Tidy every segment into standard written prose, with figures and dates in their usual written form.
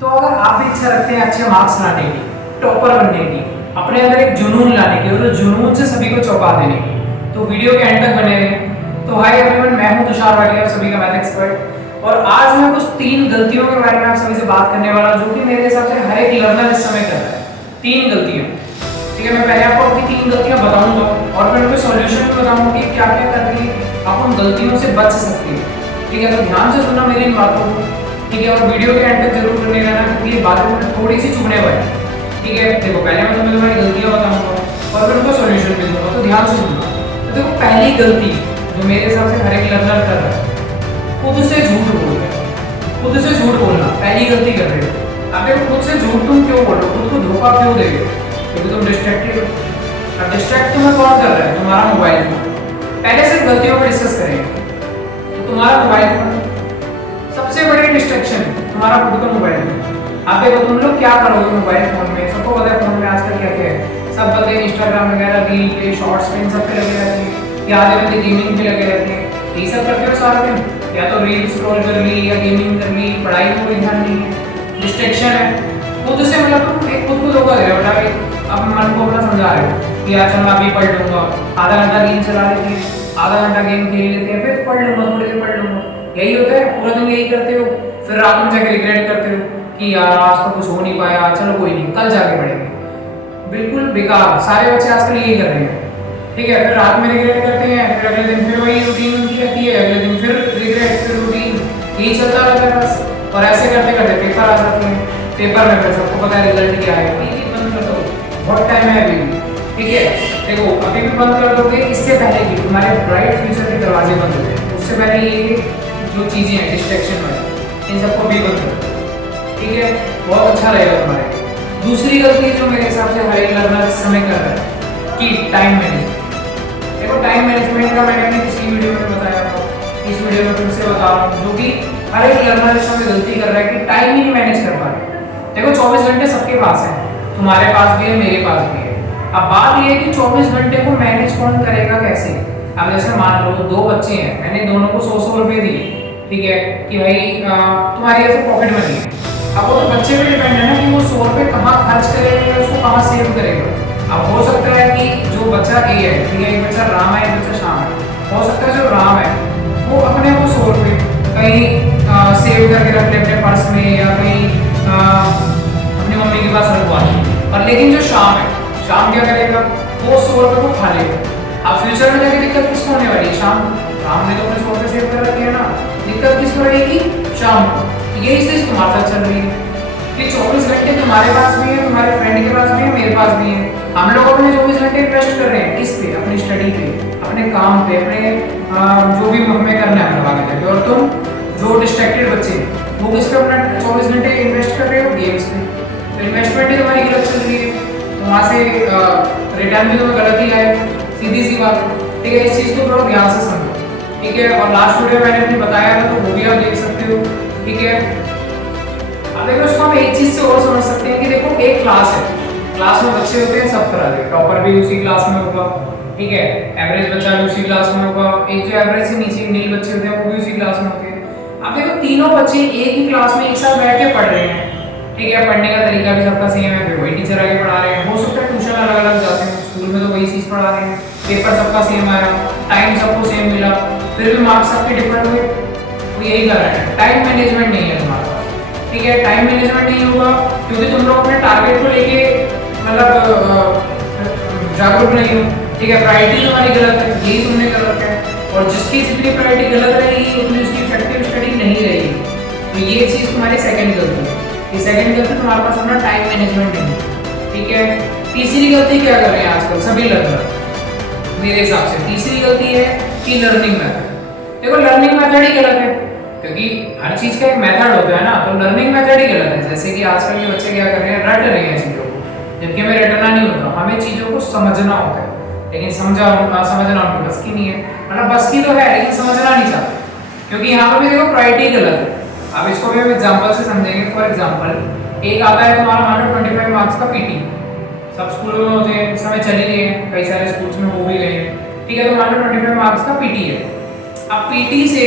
तो अगर आप भी इच्छा रखते हैं अच्छे मार्क्स लाने की, टॉपर बनने की, अपने अंदर एक जुनून लाने की और जुनून से सभी को चौंका देने की, तो वीडियो के एंड तक बने रहें। तो हाय एवरीवन, मैं हूं तुषार भाटिया, सभी का मैथ एक्सपर्ट। और आज मैं कुछ 3 गलतियों के बारे में आप सभी से बात करने वाला हूं, जो कि मेरे हिसाब से हर एक लर्नर इस समय कर रहा है। 3 गलतियां, ठीक है। मैं पहले आपको अपनी 3 गलतियां बताऊंगा और फिर उनके सॉल्यूशन भी बताऊंगा कि क्या क्या करके आप उन गलतियों से बच सकते हैं, ठीक है। तो ध्यान से सुनना मेरी इन बातों को, ठीक है। और वीडियो के एंड तक जरूर करने रहना, क्योंकि ये बातें मुझे थोड़ी सी चुभने वाली, ठीक है। देखो, पहले मैं तुम्हें तुम्हारी गलतियां बताऊंगा और फिर उनका सॉल्यूशन भी दूंगा, तो ध्यान से सुनना। तो देखो, पहली गलती जो मेरे हिसाब से हर एक लर्नर कर रहा है, खुद से झूठ बोलना। खुद से झूठ बोलना पहली गलती कर रहे हो। अब देखो, खुद से झूठ तुम क्यों बोलो, खुद को धोखा क्यों दे रहे हो? क्योंकि तुम डिस्ट्रैक्टेड हो। अब डिस्ट्रैक्ट तुम्हें कौन कर रहा है? तुम्हारा मोबाइल फोन। पहले सिर्फ गलतियों पर डिस्कस करेंगे। तो तुम्हारा मोबाइल फोन सबसे बड़ी डिस्ट्रैक्शन है, तुम्हारा खुद का मोबाइल फोन। अब देखो, तुम लोग क्या करोगे मोबाइल फोन में? सबको पता है फोन में आजकल क्या क्या है, सब पता है। इंस्टाग्राम वगैरह, रील पे, शॉर्ट्स पे, इन सब पे लगे रहते हैं, या आधे बंदे गेमिंग पे लगे रहते हैं। ये सब करते हो सारा दिन, या तो रील स्क्रॉल कर ली या गेमिंग कर ली, पढ़ाई में कोई ध्यान नहीं है, डिस्ट्रैक्शन है। खुद से मतलब तुम एक खुद को धोखा दे रहे हो। बेटा, अब मन को अपना समझा रहे हो कि यार चल मैं अभी पढ़ लूंगा, आधा घंटा रील चला लेते हैं, आधा घंटा गेम खेल लेते हैं, फिर पढ़ लूंगा, थोड़ी देर पढ़ लूंगा। यही होता है, पूरा दिन यही करते हो। फिर रात में जाके रिग्रेट करते हो कि यार आज तो कुछ हो नहीं पाया, चलो कोई नहीं, कल जाके पढ़ेंगे। बिल्कुल बेकार। सारे बच्चे आजकल यही कर रहे हैं, ठीक है। फिर रात में रिग्रेट करते हैं, फिर अगले दिन फिर वही रूटीन उनकी रहती है, अगले दिन फिर रिग्रेट, फिर रूटीन, यही चलता रहता है बस। और ऐसे करते करते पेपर आ जाते हैं। पेपर में फिर सबको पता है रिजल्ट क्या है। टीवी बंद कर दो, बहुत टाइम है अभी भी, ठीक है। देखो, अभी भी बंद कर दोगे, इससे पहले कि तुम्हारे ब्राइट फ्यूचर के दरवाजे बंद हो जाए, उससे पहले ये जो चीज़ें हैं डिस्ट्रैक्शन वाली, इन सबको भी बंद कर दो, ठीक है। बहुत अच्छा रहेगा तुम्हारे लिए। दूसरी गलती जो मेरे हिसाब से हर एक लर्नर इस समय कर रहा है कि टाइम मैनेजमेंट। देखो, टाइम मैनेजमेंट का मैंने अपनी पिछली वीडियो में बताया था, इस वीडियो में फिर से बता रहा हूँ, जो कि हर एक लर्नर इस समय गलती कर रहा है कि टाइम ही नहीं मैनेज कर पा रहे। देखो, 24 घंटे सबके पास है, तुम्हारे पास भी है, मेरे पास भी है। अब बात ये है कि 24 घंटे को मैनेज कौन करेगा, कैसे? अब जैसे मान लो 2 बच्चे हैं, मैंने दोनों को 100-100 रुपये दिए, ठीक है, कि भाई तुम्हारी ऐसे पॉकेट मनी है। अब वो तो बच्चे पे डिपेंड है ना कि वो 100 रुपये कहाँ खर्च करेगा या उसको कहाँ सेव करेगा। अब हो सकता है कि जो बच्चा ए है, ठीक है, एक बच्चा राम है, एक बच्चा श्याम है, हो सकता है जो राम है वो अपने वो 100 रुपये कहीं सेव करके रख ले अपने पर्स में, या कहीं अपनी मम्मी के पास रखवा ले। और लेकिन जो श्याम है, श्याम क्या करेगा? वो 100 रुपये को खा लेगा। अब फ्यूचर में जाके दिक्कत किसको होने वाली है? शाम को। राम ने तो अपने 100 रुपये सेव कर रखे हैं ना, दिक्कत किसको रहेगी? शाम को। यही चीज तुम्हारे साथ चल रही है कि 24 घंटे तुम्हारे पास भी है, तुम्हारे फ्रेंड के पास भी है, मेरे पास भी है। हम लोग अपने 24 घंटे इन्वेस्ट कर रहे हैं किस पे? अपनी स्टडी पे, अपने काम पे, अपने जो भी हमें करना है आगे जाके। और तुम जो डिस्ट्रैक्टेड बच्चे हैं, वो किस पे अपना 24 घंटे इन्वेस्ट कर रहे हो? गेम्स पे। तो इन्वेस्टमेंट ही तुम्हारी गलत चल रही है, तो वहाँ से रिटर्न भी तुम्हें गलत ही आएगा, सीधी सी बात है, ठीक है। इस चीज़ को थोड़ा ध्यान से समझो, ठीक है। और लास्ट वीडियो मैंने अपनी बताया था, तो वो भी आप देख सकते हो, ठीक है। अब देखो, इसको हम एक चीज से और समझ सकते हैं कि देखो, एक क्लास है, क्लास में बच्चे होते हैं सब तरह के, टॉपर भी उसी क्लास में होगा, ठीक है, एवरेज बच्चा भी उसी क्लास में होगा, एक जो एवरेज से नीचे नील बच्चे होते हैं वो भी उसी क्लास में होते हैं। अब देखो, तीनों बच्चे एक ही क्लास में एक साथ बैठ के पढ़ रहे हैं, ठीक है। पढ़ने का तरीका भी सबका सेम है, फिर वही टीचर आगे पढ़ा रहे हैं। हो सकता है ट्यूशन अलग अलग जाते हैं, स्कूल में तो वही चीज़ पढ़ा रहे हैं, पेपर सबका सेम आया, टाइम सबको सेम मिला, फिर भी मार्क्स सबके डिफरेंट हुए। वो यही कर रहे हैं, टाइम मैनेजमेंट नहीं है तुम्हारे पास, ठीक है। टाइम मैनेजमेंट नहीं होगा क्योंकि तुम लोग अपने टारगेट को लेके मतलब जागरूक नहीं हो, ठीक है। प्रायोरिटी तुम्हारी गलत है, यही तुमने कर रखा है। और जिसकी जितनी प्रायोरिटी गलत रहेगी उतनी उसकी इफेक्टिव स्टडी नहीं रहेगी। तो ये चीज़ तुम्हारी सेकंड गलती है। ये सेकंड गलती, तुम्हारे पास अपना टाइम मैनेजमेंट नहीं है, ठीक है। तीसरी गलती क्या कर रहे हैं आजकल सभी लर्नर? मेरे हिसाब से तीसरी गलती है कि लर्निंग मेथड। देखो, लर्निंग मेथड ही गलत है, क्योंकि हर चीज़ का एक मेथड होता है ना, तो लर्निंग मेथड ही गलत है। जैसे कि आजकल के बच्चे क्या कर रहे हैं, रट रहे हैं चीज़ों को, जबकि हमें रटना नहीं होता, हमें चीज़ों को समझना होता है। लेकिन समझना उनकी बस की नहीं है, मतलब बस की तो है लेकिन समझना नहीं चाहते, क्योंकि यहाँ पर भी देखो प्रायोरिटी गलत है। अब इसको भी हम एग्जाम्पल से समझेंगे। फॉर एग्जाम्पल, एक आता है तुम्हारा मान लो 25 मार्क्स का पीटी, सब स्कूलों में होते हैं, इस समय चल ही रहे हैं, कई सारे स्कूल्स में हो भी गए हैं, ठीक है। तो मान लो 25 मार्क्स का पीटी है। अब पीटी से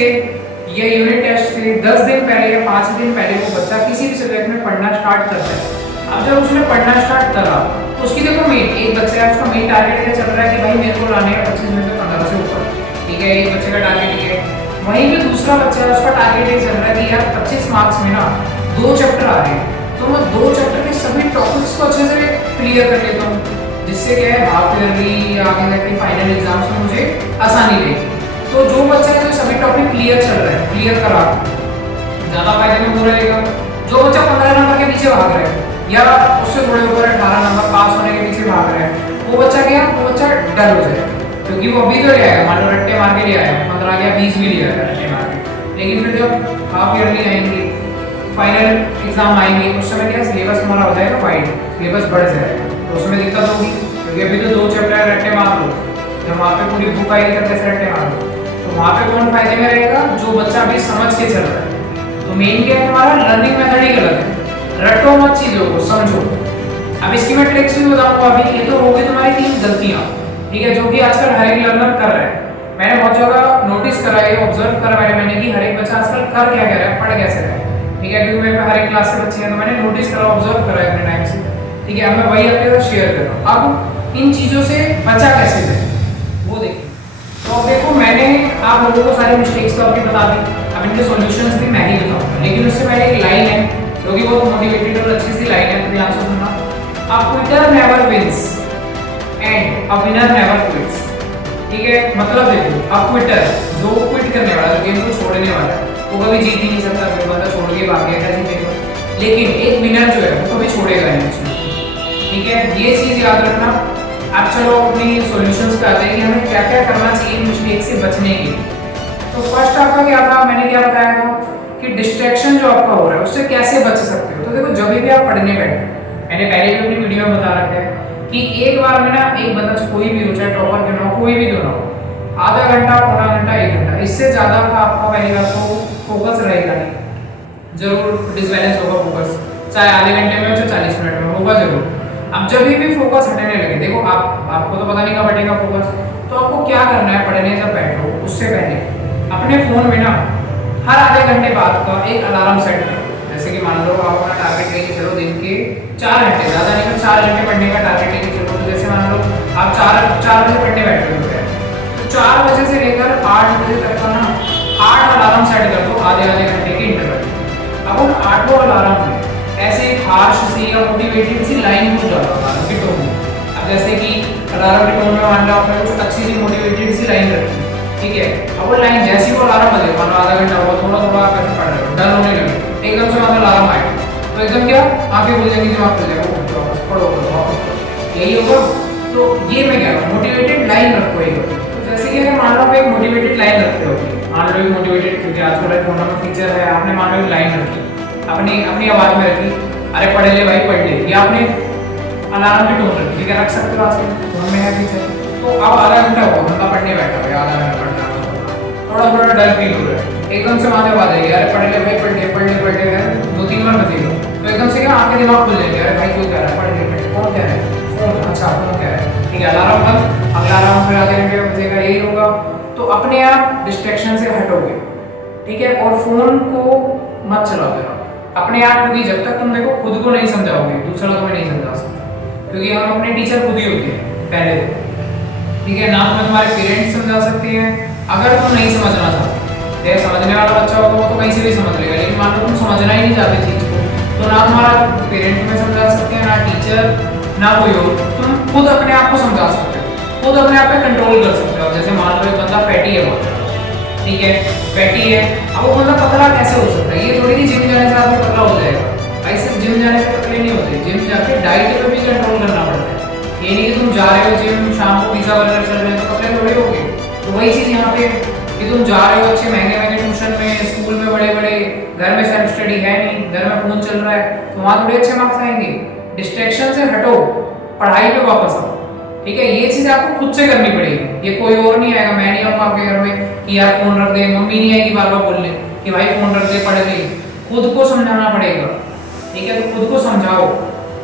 या यूनिट टेस्ट से 10 दिन पहले या 5 दिन पहले वो बच्चा किसी भी सब्जेक्ट में पढ़ना स्टार्ट करता है। अब जब उसने पढ़ना स्टार्ट करा तो उसकी देखो मेन एक बच्चा है, उसका मेन टारगेट क्या चल रहा है कि भाई मेरे को लाने हैं 25 में से 15 से ऊपर, ठीक है, एक बच्चे का टारगेट ये है। वहीं पे दूसरा बच्चा है, उसका टारगेट ये चल रहा है कि यार 25 मार्क्स में ना 2 चैप्टर आ रहे हैं, तो मैं 2 चैप्टर के सभी टॉपिक्स को अच्छे से क्लियर कर लेता हूँ, जिससे क्या है हाफ ईयरली या आगे जाके फाइनल एग्जाम्स में मुझे आसानी रहेगी। तो जो बच्चा है जो सभी टॉपिक क्लियर चल रहा है, क्लियर करा, ज़्यादा फायदे में हो रहेगा। जो बच्चा 15 नंबर के पीछे भाग रहा है या उससे थोड़े ऊपर 18 नंबर पास होने के पीछे भाग रहा है, वो बच्चा क्या, वो बच्चा डल हो जाएगा, क्योंकि वो अभी तो ले आएगा, मान लो रट्टे मार के ले आया 15 या 20 भी ले आएगा रट्टे मार के, लेकिन फिर जब हाफ ईयरली आएंगे, फाइनल एग्जाम आएंगे, उस समय क्या सिलेबस हमारा हो जाएगा वाइड, सिलेबस बढ़ जाएगा, तो उसमें दिक्कत होगी, क्योंकि अभी तो 2 चैप्टर रट्टे मार लो, जब वहाँ पे पूरी बुक आएगी तब कैसे रट्टे मार लो, तो वहाँ पे कौन फायदे में रहेगा, जो बच्चा अभी समझ के चल रहा है। तो मेन क्या है, हमारा लर्निंग मेथड ही गलत है, रटो मत चीजों को, समझो। अब इसकी मैं ट्रिक्स भी बताऊंगा अभी, ये तो होगी तुम्हारी 3 गलतियां, ठीक है, जो कि आजकल हर एक लर्नर कर रहा है। मैंने बहुत जगह नोटिस करा है, ऑब्जर्व करा मैंने कि हर एक बच्चा आजकल कर क्या रहा है, पढ़ कैसे रहा है, ठीक है, क्योंकि मेरे पे हर एक क्लास के बच्चे हैं, तो मैंने नोटिस करा, ऑब्जर्व करा है अपने टाइम से, ठीक है। अब मैं वही आपके साथ शेयर कर रहा हूँ। अब इन चीजों से बचा कैसे जाए वो देखिए। तो अब देखो, मैंने आप लोगों को सारी मिस्टेक्स तो आपकी बता दी, अब इनके सॉल्यूशंस भी मैं ही बताऊंगा, लेकिन उससे पहले एक लाइन है जो कि बहुत मोटिवेटेड और अच्छी सी लाइन है, तो ध्यान से सुनना। A quitter never wins and a winner never quits, ठीक है, मतलब देखो, अ क्विटर जो क्विट करने वाला, जो गेम को छोड़ने वाला है, वो कभी जीत ही नहीं सकता, फिर बंदा छोड़ के भाग गया क्या जीतेगा, लेकिन एक विनर जो है वो कभी छोड़ेगा नहीं उसमें, ठीक है, ये चीज याद रखना। अब चलो अपनी सॉल्यूशंस पे आते हैं कि हमें क्या क्या करना चाहिए मिस्टेक से बचने के लिए। तो फर्स्ट आपका क्या था, मैंने क्या बताया था कि डिस्ट्रैक्शन जो आपका हो रहा है उससे कैसे बच सकते हो। तो देखो, जब भी आप पढ़ने बैठे, मैंने पहले भी अपनी वीडियो में बता रखा है कि एक बार में ना एक बंदा कोई भी हो, चाहे टॉपर क्यों ना हो, कोई भी क्यों ना हो, आधा घंटा, पौना घंटा, 1 घंटा, इससे ज़्यादा का आपका पहली बार तो फोकस रहेगा नहीं, जरूर डिसबैलेंस होगा फोकस, चाहे आधे घंटे में हो चाहे 40 मिनट में होगा जरूर। अब जब भी फोकस हटने लगे, देखो आपको तो पता नहीं कब हटेगा फोकस, तो आपको क्या करना है, पढ़ने जब बैठो उससे पहले अपने फोन में ना हर आधे घंटे बाद का एक अलार्म सेट करो। जैसे कि मान लो आप अपना टारगेट लेके चलो दिन के 4 घंटे, ज़्यादा नहीं, 4 घंटे पढ़ने का टारगेट लेके चलो, तो जैसे मान लो आप 4 बजे पढ़ने बैठे हो गए, तो 4 बजे से लेकर 8 बजे तक का ना 8 अलार्म सेट कर दो, आधे आधे घंटे के इंटरवल। अब उन 8 अलार्म में ऐसे एक हार्श सी या मोटिवेटेड सी लाइन पूछ जाता है कि टोन में। अब जैसे कि अलार्म के टोन में मान लो आपने कुछ अच्छी सी मोटिवेटेड सी लाइन रखी, ठीक है, अब वो लाइन जैसे ही वो अलार्म बजे, मान लो आधा घंटा हुआ, थोड़ा थोड़ा आप ऐसे पढ़ रहे हो, डर होने लगे, एकदम से वहाँ अलार्म आए तो एकदम क्या आंखें खुल जाएंगी, दिमाग खुल जाएगा, वापस पढ़ो वापस पढ़ो, यही होगा। तो ये मैं कह रहा हूँ, मोटिवेटेड लाइन रखो एक। तो जैसे कि अगर मान लो आप एक मोटिवेटेड लाइन रखते हो, मान लो एक मोटिवेटेड, क्योंकि आजकल फोन में फीचर है, आपने मान लो एक लाइन रखी, अपनी अपनी आवाज में रखी, अरे पढ़ ले भाई पढ़ ले, या आपने अलार्म की टोन रखी, ठीक है, रख सकते हो, आज फोन में है फीचर। तो अब आधा घंटा हुआ, बंदा पढ़ने बैठा है, आधा घंटा पढ़ना, थोड़ा थोड़ा डर फील हो रहा है, एकदम से माथे बात आएगी, अरे पढ़ ले भाई पढ़ ले पढ़ ले पढ़ ले, 2-3 बार बजेगा, तो एकदम से क्या आपके दिमाग खुल जाएंगे, अरे भाई क्यों कह रहा है, पढ़ ले पढ़ ले, कौन कह रहा है, फोन, अच्छा फोन कह रहा है, ठीक है, अलार्म बंद, अगला अलार्म फिर आधे घंटे में बजेगा, यही होगा। तो अपने आप डिस्ट्रैक्शन से हटोगे, ठीक है, और फोन को मत चलाओ जरा अपने आप, क्योंकि जब तक तुम देखो खुद को नहीं समझाओगे, दूसरा तुम्हें नहीं समझा सकता, क्योंकि हम अपने टीचर खुद ही होते हैं पहले तो, ठीक है, ना तुम्हें तुम्हारे पेरेंट्स समझा सकते हैं, अगर तुम नहीं समझना चाहते, समझने वाला बच्चा होगा वो तो कहीं से भी समझ लेगा, लेकिन मान लो तुम समझना ही नहीं चाहते चीज को, तो ना तुम्हारा पेरेंट तुम्हें समझा सकते हैं, ना टीचर, ना कोई और, तुम खुद अपने आप को समझा सकते हो, खुद अपने आप पे कंट्रोल कर सकते हो। जैसे मान लो एक बंदा फैटी है बहुत, ठीक है, फैटी है, अब वो बंदा पतला कैसे हो सकता है, ये थोड़ी कि जिम जाने से आदमी पतला हो जाएगा, भाई सिर्फ जिम जाने से पतले नहीं होते, जिम जाके डाइट पे भी कंट्रोल करना पड़ता है, ये नहीं कि तुम जा रहे हो जिम, शाम को पिज्जा बर्गर चल रहे हैं तो पतले थोड़े होगे। तो वही चीज़ यहाँ पे कि तुम जा रहे हो अच्छे महंगे महंगे ट्यूशन में, स्कूल में बड़े बड़े, घर में सेल्फ स्टडी है नहीं, घर में फोन चल रहा है, तो वहाँ थोड़े अच्छे मार्क्स आएंगे। डिस्ट्रैक्शन से हटो, पढ़ाई पे वापस आओ, ठीक है, ये चीज़ आपको खुद से करनी पड़ेगी, ये कोई और नहीं आएगा, मैं नहीं आऊँगा आपके घर में कि यार फोन रख दे, मम्मी नहीं आएगी बार बार बोलने कि भाई फोन रख दे पढ़ ले, खुद को समझाना पड़ेगा, ठीक है, तो खुद को समझाओ।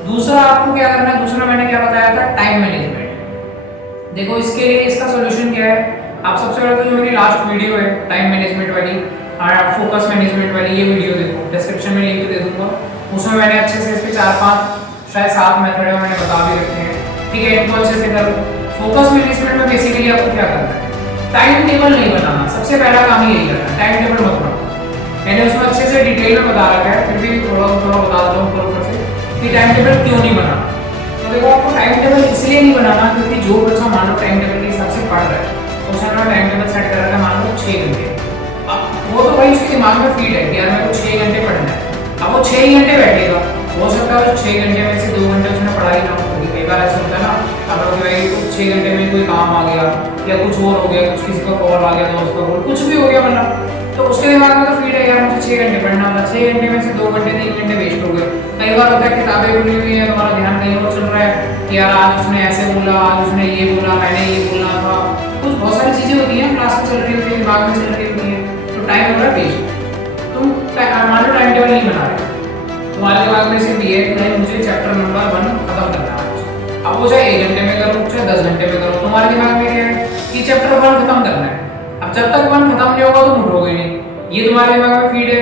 दूसरा आपको क्या करना है, दूसरा मैंने क्या बताया था, टाइम मैनेजमेंट। देखो इसके लिए इसका सोल्यूशन क्या है, आप सबसे पहले तो जो मेरी लास्ट वीडियो है टाइम मैनेजमेंट वाली, फोकस मैनेजमेंट वाली ये वीडियो देखो, डिस्क्रिप्शन में लिंक दे दूंगा। उसमें मैंने अच्छे से इसके 4-5 शायद 7 मेथड है, मैंने बता भी रखे हैं। ठीक है, इनको अच्छे से करो। फोकस मैनेजमेंट में बेसिकली आपको क्या करना है, टाइम टेबल नहीं बनाना, सबसे पहला काम ही यही करना है, टाइम टेबल मत बनाओ। मैंने उसमें अच्छे से डिटेल में बता रखा है, फिर भी थोड़ा थोड़ा बता देता हूँ ऊपर से कि टाइम टेबल क्यों नहीं बनाना। तो देखो, आपको टाइम टेबल इसलिए नहीं बनाना क्योंकि जो बच्चा मान लो टाइम टेबल के हिसाब से पढ़ रहा है, उसने अपना टाइम टेबल सेट कर रखा है मान लो 6 घंटे, वो तो भाई उसके दिमाग में फीड है कि यार मेरे को 6 घंटे पढ़ना है। अब वो 6 घंटे बैठेगा, हो सकता है 6 घंटे में से 2 घंटे उसने पढ़ाई ना हो, क्योंकि कई बार ऐसा होता है ना, अब कि भाई उस 6 घंटे में कोई काम आ गया या कुछ और हो गया, कुछ किसी का कॉल आ गया, दोस्त का कॉल, कुछ भी हो गया, मतलब तो उसके दिमाग में तो फीड है यार मुझे 6 घंटे पढ़ना था, 6 घंटे में से 2 घंटे 3 घंटे वेस्ट हो गए। कई बार होता है किताबें खुली हुई है, तुम्हारा ध्यान कहीं और चल रहा है कि यार आज उसने ऐसे बोला, आज उसने ये बोला, मैंने ये बोलना था, कुछ बहुत सारी चीजें होती हैं क्लास में चल रही होती है, दिमाग में चल रही होती है, तो टाइम हो रहा है वेस्ट। तुम मान लो टाइम टेबल नहीं बना रहे, तुम्हारे दिमाग में सिर्फ ये है कि नहीं मुझे चैप्टर नंबर 1 खत्म करना है, अब वो चाहे 1 घंटे में करो चाहे 10 घंटे में करो, तुम्हारे दिमाग में क्या है कि चैप्टर 1 खत्म करना है। अब जब तक 1 खत्म नहीं होगा तुम उठोगे नहीं, ये तुम्हारे दिमाग में फीड है।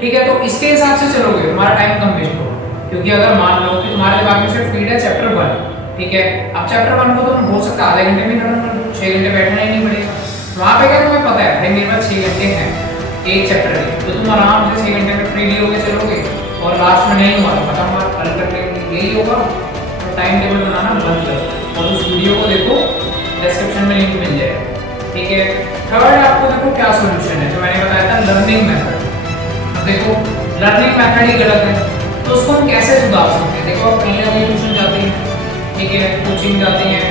ठीक है, तो इसके हिसाब से चलोगे, तुम्हारा टाइम कम वेस्ट होगा। क्योंकि अगर मान लो कि तुम्हारे दिमाग में सिर्फ फीड है चैप्टर 1, ठीक है, अब चैप्टर 1 को तुम हो सकता है आधे घंटे में खत्म कर लो, 6 घंटे बैठना ही नहीं पड़ेगा। वहाँ पे क्या तुम्हें पता है भाई मेरे पास 6 घंटे हैं एक चैप्टर में, तो तुम आराम से 6 घंटे में फ्रीली होके चलोगे और लास्ट में नहीं हुआ तो खत्म हुआ, हल कर लेंगे, यही होगा। तो टाइम टेबल बनाना बंद करो और उस वीडियो को देखो, डिस्क्रिप्शन में लिंक मिल जाएगा। ठीक है, थर्ड आपको देखो क्या सोल्यूशन है, जो मैंने बताया था लर्निंग मेथड। देखो लर्निंग मेथड ही गलत है, तो उसको हम कैसे सुधार सकते हैं। देखो आप कहीं ना कहीं ट्यूशन जाते हैं, ठीक है, कोचिंग जाते हैं,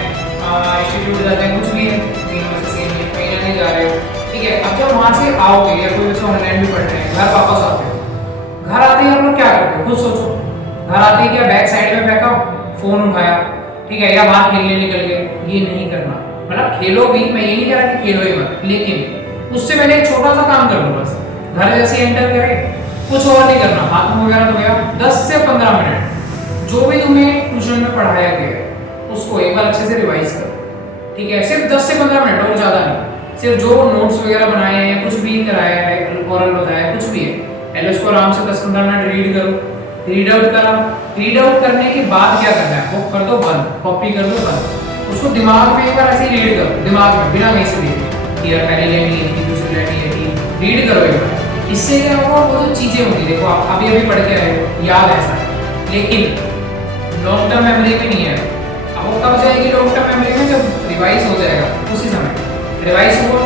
इंस्टीट्यूट जाते हैं, कुछ भी है, कहीं ना कहीं जा रहे हो, ठीक है। अब जब वहाँ से आओगे या कोई बच्चा ऑनलाइन भी पढ़ रहे हैं, घर वापस आते हो, घर आते ही आप लोग क्या करते हो खुद सोचो। घर आते ही क्या बैग साइड में फेंका, फोन उठाया, ठीक है, या बाहर खेलने निकल गए, ये नहीं करना। मतलब खेलो भी, मैं ये नहीं कह रहा कि खेलो ही मत, लेकिन उससे पहले एक छोटा सा काम कर लो बस। घर जैसे एंटर करे, कुछ और नहीं करना, हाथ मुंह वगैरह धोया, 10 से 15 मिनट जो भी तुम्हें ट्यूशन में पढ़ाया गया है उसको एक बार अच्छे से रिवाइज करो। ठीक है, सिर्फ 10 से 15 मिनट और ज़्यादा नहीं, सिर्फ जो नोट्स वगैरह बनाए हैं, कुछ भी कराया है, ओरल बताया कुछ भी है, पहले उसको आराम से 10-15 मिनट रीड करो, रीड आउट करा। रीड आउट करने के बाद क्या करना है, बुक कर दो बंद, कॉपी कर दो बंद, उसको दिमाग में एक बार ऐसे ही रीड करो, दिमाग में बिना कहीं से देखे कि यार पहली लाइन ये थी, दूसरी लाइन ये थी, रीड करो एक बार। इससे क्या होगा, वो जो चीज़ें होंगी, देखो आप अभी अभी पढ़ के आए हो, याद ऐसा है, लेकिन लॉन्ग टर्म मेमोरी में नहीं है। अब वो कब जाएगी लॉन्ग टर्म मेमोरी में, जब रिवाइज हो जाएगा, उसी समय रिवाइज हुआ,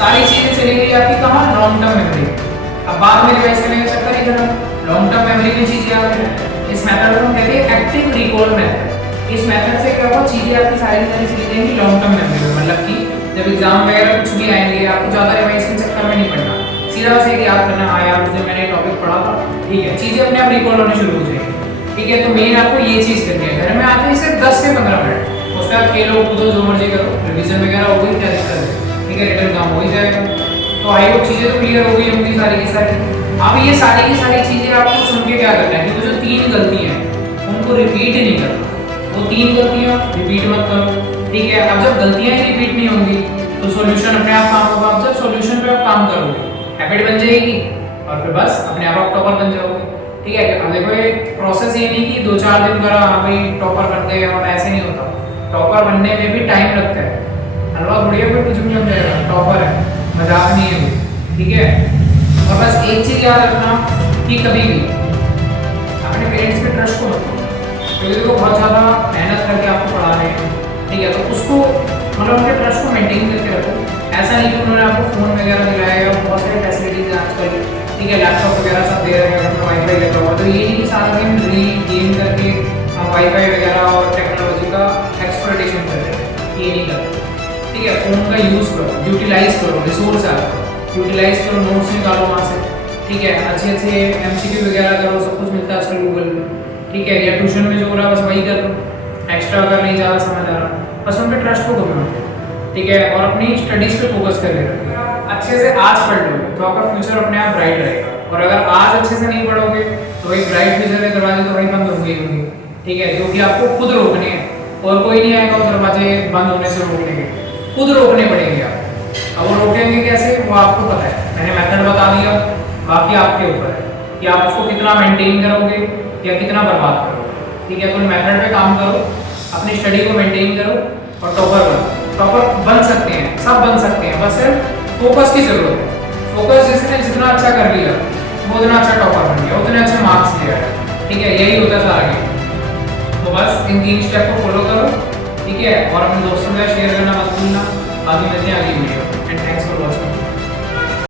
सारी चीज़ें चली गई आपकी कहाँ, लॉन्ग टर्म मेमोरी। अब बाद में रिवाइज करने का चक्कर ही खत्म, लॉन्ग टर्म मेमोरी में चीज़ें आ गई। इस मेथड को कहते हैं एक्टिव रिकॉल मेथड। इस मेथड से क्या होगा, चीज़ें आपकी सारी चली जाएंगी लॉन्ग टर्म मेमोरी में, मतलब कि जब एग्जाम वगैरह कुछ भी आएंगे आपको ज़्यादा रिवाइज के चक्कर में नहीं पड़ना, सीधा बस एक याद करना, हाँ यार मुझे मैंने टॉपिक पढ़ा था, ठीक है, चीज़ें अपने आप रिकॉल होनी शुरू हो जाएंगी। ठीक है, तो मेन आपको ये चीज़ करनी है। घर में आते ही सिर्फ 10 से 15 मिनट, उसके बाद खेलो कूदो जो मर्जी करो, रिविजन वगैरह हो गई, क्या दिक्कत है, ठीक है, रिटर्न काम हो ही जाएगा। तो आई होप चीज़ें तो क्लियर हो गई होंगी सारी की सारी। अब ये सारी की सारी चीज़ें आपको सुन के क्या करना है कि वो जो 3 गलतियाँ हैं उनको रिपीट ही नहीं करना, वो 3 गलतियाँ रिपीट मत करो। ठीक है, अब जब गलतियाँ ही रिपीट नहीं होंगी तो सॉल्यूशन अपने आप काम होगा। अब जब सॉल्यूशन पे आप काम करोगे, हैबिट बन जाएगी और फिर बस अपने आप टॉपर बन जाओगे। ठीक है, अब देखो ये प्रोसेस ये नहीं कि 2-4 दिन करा हाँ भाई टॉपर करते हैं, और ऐसे नहीं होता। टॉपर बनने में भी टाइम लगता है, हलवा थोड़ी है, कुछ भी नहीं जाएगा, टॉपर है, मजाक नहीं है। ठीक है, और बस एक चीज़ याद रखना कि कभी भी अपने पेरेंट्स पे ट्रस्ट को मत करो, क्योंकि वो बहुत ज़्यादा मेहनत करके आपको पढ़ा रहे हैं। ठीक है, तो उसको मतलब उनके ट्रस्ट को मेंटेन करके रखो। ऐसा नहीं कि उन्होंने आपको फ़ोन वगैरह दिलाया है और बहुत सारी फैसिलिटीज़ हैं आजकल, ठीक है, लैपटॉप वगैरह सब दे रहे हैं, अपना वाईफाई लगा हुआ, तो ये नहीं कि सारा दिन रील गेम करके वाईफाई वगैरह और टेक्नोलॉजी का एक्सप्लॉइटेशन कर रहे हैं, ये नहीं करते। ठीक है, फ़ोन का यूज़ करो, यूटिलाइज करो, रिसोर्स है आपको, यूटिलाइज करो, नोट्स निकालो वहाँ से। ठीक है, अच्छे अच्छे MCQ वगैरह करो, सब कुछ मिलता है आजकल गूगल में। ठीक है, या ट्यूशन में जो हो रहा है बस वही कर लो, एक्स्ट्रा अगर नहीं ज़्यादा समझ आ रहा, बस उन पर ट्रस्ट को करो। ठीक है, और अपनी स्टडीज़ पे फोकस कर लेना। अच्छे से आज पढ़ लोगे तो आपका फ्यूचर अपने आप ब्राइट रहेगा, और अगर आज अच्छे से नहीं पढ़ोगे तो एक ब्राइट फ्यूचर के दरवाजे तो वही बंद होंगे होंगे। ठीक है, जो कि आपको खुद रोकने हैं, और कोई नहीं आएगा दरवाजे बंद होने से रोकने के, खुद रोकने पड़ेंगे आप। अब वो रोकेंगे कैसे वो आपको पता है, मैंने मेथड बता दिया, बाकी आपके ऊपर है कि आप उसको कितना मेंटेन करोगे या कितना बर्बाद करोगे। ठीक है, तो मेथड पे काम करो, अपनी स्टडी को मेंटेन करो और टॉपर बनो। टॉपर बन सकते हैं, सब बन सकते हैं, बस सिर्फ फोकस की जरूरत है। फोकस जिसने जितना अच्छा कर लिया वो उतना अच्छा टॉपर बन गया, उतने अच्छे मार्क्स ले आया। ठीक है, यही होता है सारा गेम। तो बस इन 3 स्टेप को फॉलो करो, ठीक है, और अपने दोस्तों के साथ शेयर करना मत भूलना। आगे मिलते हैं अगली video and thanks for watching.